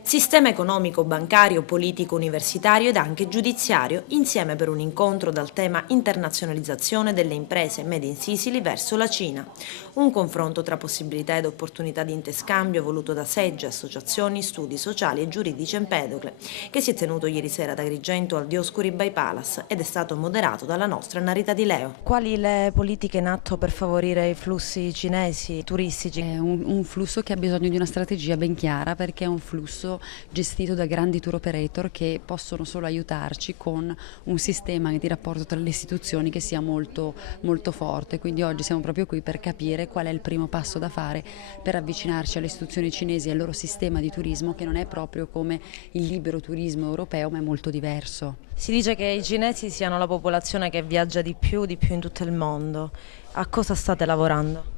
Sistema economico, bancario, politico, universitario ed anche giudiziario, insieme per un incontro dal tema internazionalizzazione delle imprese Made in Sicily verso la Cina. Un confronto tra possibilità ed opportunità di interscambio voluto da seggi, associazioni, studi sociali e giuridici Empedocle, che si è tenuto ieri sera ad Agrigento al Dioscuri by Palace ed è stato moderato dalla nostra Narita Di Leo. Quali le politiche in atto per favorire i flussi cinesi turistici? È un flusso che ha bisogno di una strategia ben chiara perché è un flusso gestito da grandi tour operator che possono solo aiutarci con un sistema di rapporto tra le istituzioni che sia molto, molto forte. Quindi oggi siamo proprio qui per capire qual è il primo passo da fare per avvicinarci alle istituzioni cinesi e al loro sistema di turismo che non è proprio come il libero turismo europeo ma è molto diverso. Si dice che i cinesi siano la popolazione che viaggia di più in tutto il mondo. A cosa state lavorando?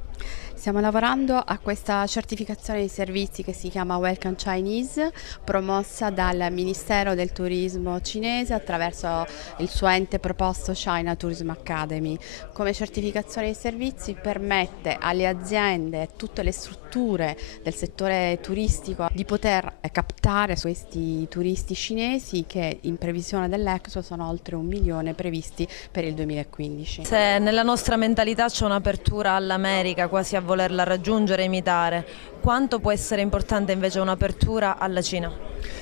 Stiamo lavorando a questa certificazione di servizi che si chiama Welcome Chinese, promossa dal Ministero del Turismo cinese attraverso il suo ente proposto China Tourism Academy. Come certificazione di servizi permette alle aziende e tutte le strutture del settore turistico di poter captare questi turisti cinesi che in previsione dell'Expo sono oltre 1 milione previsti per il 2015. Se nella nostra mentalità c'è un'apertura all'America, quasi a volerla raggiungere e imitare, quanto può essere importante invece un'apertura alla Cina?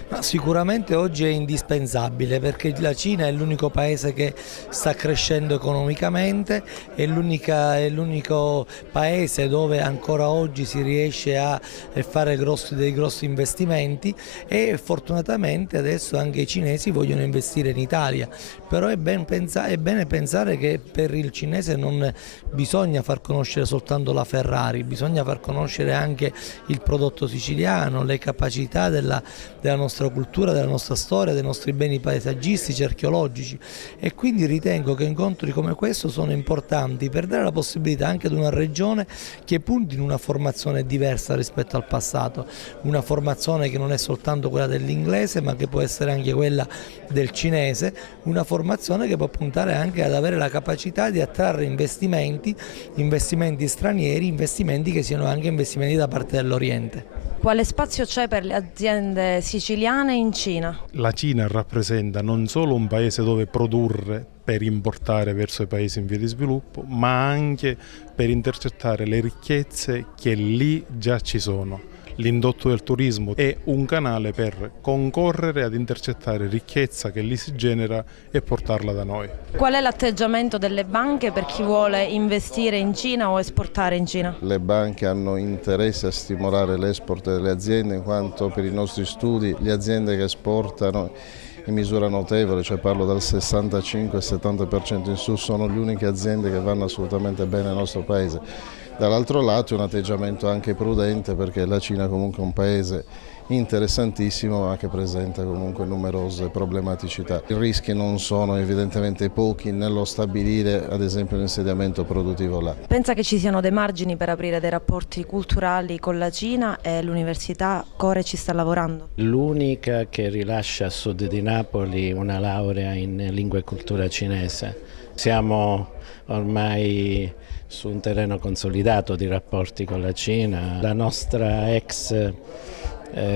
Ma sicuramente oggi è indispensabile perché la Cina è l'unico paese che sta crescendo economicamente, è l'unico paese dove ancora oggi si riesce a fare dei grossi investimenti e fortunatamente adesso anche i cinesi vogliono investire in Italia, però è bene pensare che per il cinese non bisogna far conoscere soltanto la Ferrari, bisogna far conoscere anche il prodotto siciliano, le capacità della nostra cultura, della nostra storia, dei nostri beni paesaggistici, archeologici e quindi ritengo che incontri come questo sono importanti per dare la possibilità anche ad una regione che punti in una formazione diversa rispetto al passato, una formazione che non è soltanto quella dell'inglese ma che può essere anche quella del cinese, una formazione che può puntare anche ad avere la capacità di attrarre investimenti stranieri, investimenti che siano anche investimenti da parte dell'Oriente. Quale spazio c'è per le aziende siciliane in Cina? La Cina rappresenta non solo un paese dove produrre per importare verso i paesi in via di sviluppo, ma anche per intercettare le ricchezze che lì già ci sono. L'indotto del turismo è un canale per concorrere ad intercettare ricchezza che lì si genera e portarla da noi. Qual è l'atteggiamento delle banche per chi vuole investire in Cina o esportare in Cina? Le banche hanno interesse a stimolare l'export delle aziende in quanto per i nostri studi le aziende che esportano in misura notevole, cioè parlo dal 65-70% in su, sono le uniche aziende che vanno assolutamente bene nel nostro paese. Dall'altro lato è un atteggiamento anche prudente perché la Cina comunque è un paese interessantissimo ma che presenta comunque numerose problematicità. I rischi non sono evidentemente pochi nello stabilire ad esempio l'insediamento produttivo là. Pensa che ci siano dei margini per aprire dei rapporti culturali con la Cina e l'Università Core ci sta lavorando? L'unica che rilascia a sud di Napoli una laurea in lingua e cultura cinese. Siamo ormai su un terreno consolidato di rapporti con la Cina. La nostra ex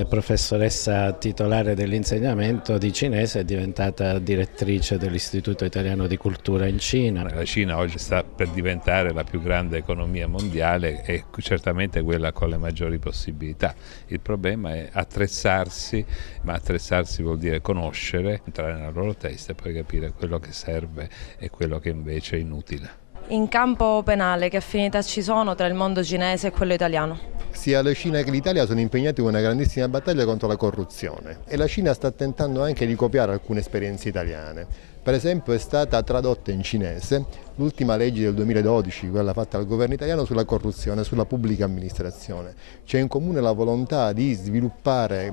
professoressa titolare dell'insegnamento di cinese è diventata direttrice dell'Istituto Italiano di Cultura in Cina. La Cina oggi sta per diventare la più grande economia mondiale e certamente quella con le maggiori possibilità. Il problema è attrezzarsi, ma attrezzarsi vuol dire conoscere, entrare nella loro testa e poi capire quello che serve e quello che invece è inutile. In campo penale che affinità ci sono tra il mondo cinese e quello italiano? Sia la Cina che l'Italia sono impegnati in una grandissima battaglia contro la corruzione e la Cina sta tentando anche di copiare alcune esperienze italiane. Per esempio è stata tradotta in cinese l'ultima legge del 2012, quella fatta dal governo italiano sulla corruzione, sulla pubblica amministrazione. C'è in comune la volontà di sviluppare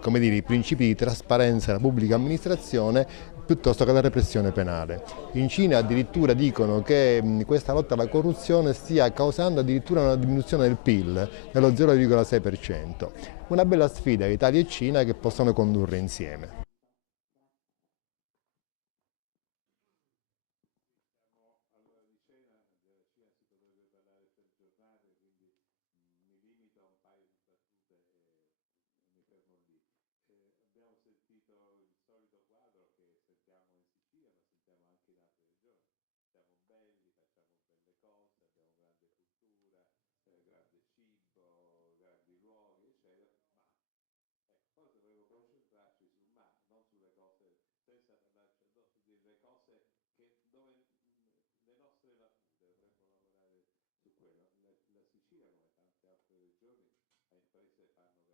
come dire, i principi di trasparenza della pubblica amministrazione piuttosto che la repressione penale. In Cina addirittura dicono che questa lotta alla corruzione stia causando addirittura una diminuzione del PIL dello 0,6%. Una bella sfida Italia e Cina che possono condurre insieme. Teresa parlarci addosso delle cose dove le nostre lacune dovremmo lavorare su quello. La Sicilia, come tante altre regioni, ha imprese che fanno